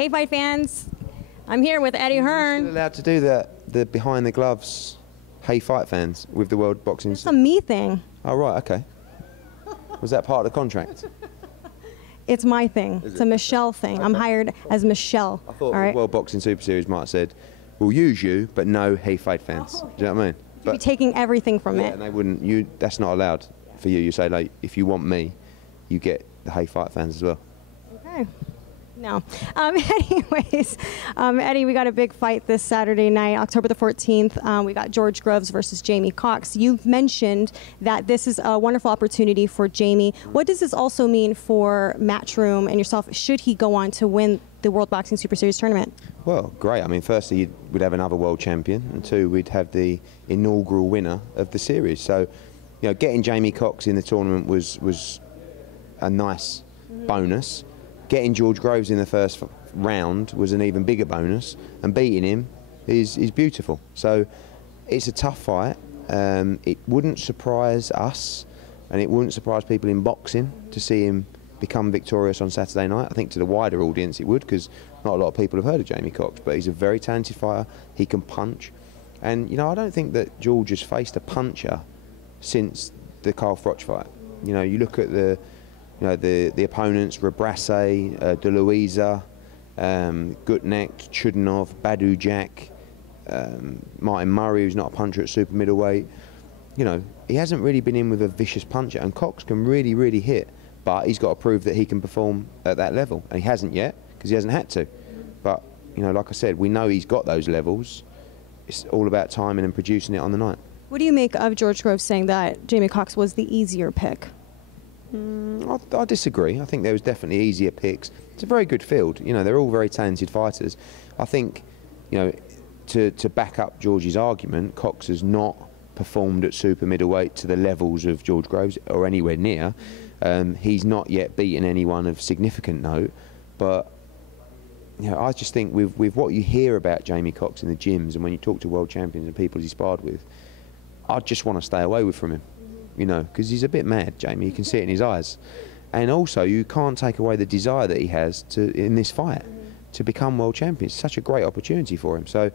Hey, fight fans. I'm here with Eddie Hearn. You're allowed to do that, the behind the gloves, hey fight fans with the World Boxing. It's a me thing. Oh, right, okay. Was that part of the contract? It's my thing. It's a Michelle thing. Okay. I'm hired as Michelle. I thought the World Boxing Super Series might have said, we'll use you, but no hey fight fans. Do you know what I mean? You'd be taking everything from it. And they wouldn't, that's not allowed for you. You say, like, if you want me, you get the hey fight fans as well. Okay. No. Anyways, Eddie, we got a big fight this Saturday night, October the 14th. We got George Groves versus Jamie Cox. You've mentioned that this is a wonderful opportunity for Jamie. What does this also mean for Matchroom and yourself, should he go on to win the World Boxing Super Series tournament? Well, great. I mean, firstly, we'd have another world champion, and two, we'd have the inaugural winner of the series. So, you know, getting Jamie Cox in the tournament was a nice bonus. Getting George Groves in the first round was an even bigger bonus, and beating him is beautiful. So it's a tough fight. It wouldn't surprise us, and it wouldn't surprise people in boxing to see him become victorious on Saturday night. I think to the wider audience it would, because not a lot of people have heard of Jamie Cox, but he's a very talented fighter. He can punch, and you know, I don't think that George has faced a puncher since the Carl Froch fight. You know, you look at the opponents, Wbss, De Luisa, Gutnecht, Chudinov, Badu Jack, Martin Murray, who's not a puncher at super middleweight. You know, he hasn't really been in with a vicious puncher, and Cox can really, really hit, but he's got to prove that he can perform at that level, and he hasn't yet, because he hasn't had to. But, you know, like I said, we know he's got those levels. It's all about timing and producing it on the night. What do you make of George Groves saying that Jamie Cox was the easier pick? I disagree. I think there was definitely easier picks. It's a very good field. You know, they're all very talented fighters. I think, you know, to back up George's argument, Cox has not performed at super middleweight to the levels of George Groves or anywhere near. He's not yet beaten anyone of significant note. But, you know, I just think with what you hear about Jamie Cox in the gyms and when you talk to world champions and people he's sparred with, I just want to stay away from him. You know, because he's a bit mad, Jamie. You can see it in his eyes. And also, you can't take away the desire that he has in this fight to become world champion. It's such a great opportunity for him. So,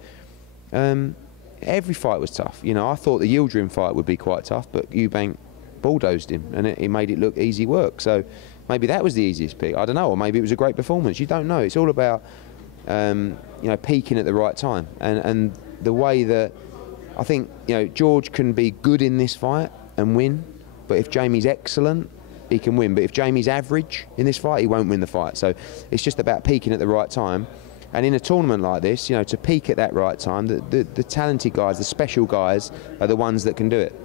every fight was tough. You know, I thought the Yildirim fight would be quite tough, but Eubank bulldozed him, and it made it look easy work. So, maybe that was the easiest pick. I don't know, or maybe it was a great performance. You don't know. It's all about, you know, peaking at the right time. And the way that, I think, you know, George can be good in this fight and win, but if Jamie's excellent, he can win. But if Jamie's average in this fight, he won't win the fight. So it's just about peaking at the right time. And in a tournament like this, you know, to peak at that right time, the talented guys, the special guys, are the ones that can do it.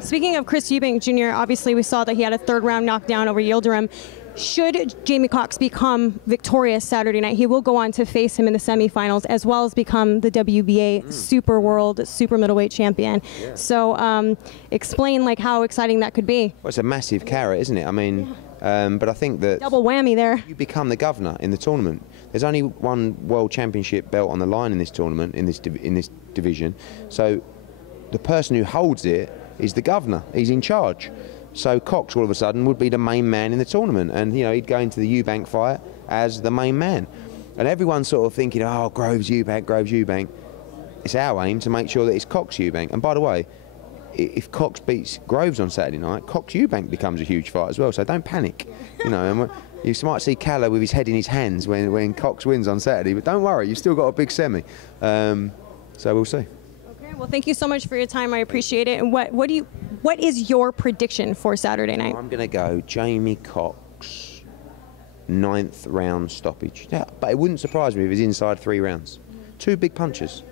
Speaking of Chris Eubank Jr., obviously we saw that he had a third-round knockdown over Yildirim. Should Jamie Cox become victorious Saturday night, he will go on to face him in the semifinals, as well as become the WBA Super World Super Middleweight Champion. Yeah. So explain like how exciting that could be. Well, it's a massive carrot, isn't it? I mean, but I think that double whammy there. You become the governor in the tournament. There's only one World Championship belt on the line in this tournament, in this division. So the person who holds it is the governor. He's in charge. So Cox, all of a sudden, would be the main man in the tournament, and you know, he'd go into the Eubank fight as the main man. And everyone's sort of thinking, oh, Groves Eubank, Groves Eubank. It's our aim to make sure that it's Cox Eubank. And by the way, if Cox beats Groves on Saturday night, Cox Eubank becomes a huge fight as well. So don't panic, you know. And you might see Calla with his head in his hands when Cox wins on Saturday, but don't worry, you've still got a big semi. So we'll see. Well, thank you so much for your time. I appreciate it. And what is your prediction for Saturday night? I'm going to go Jamie Cox, 9th round stoppage. Yeah, but it wouldn't surprise me if it's inside 3 rounds. 2 big punches.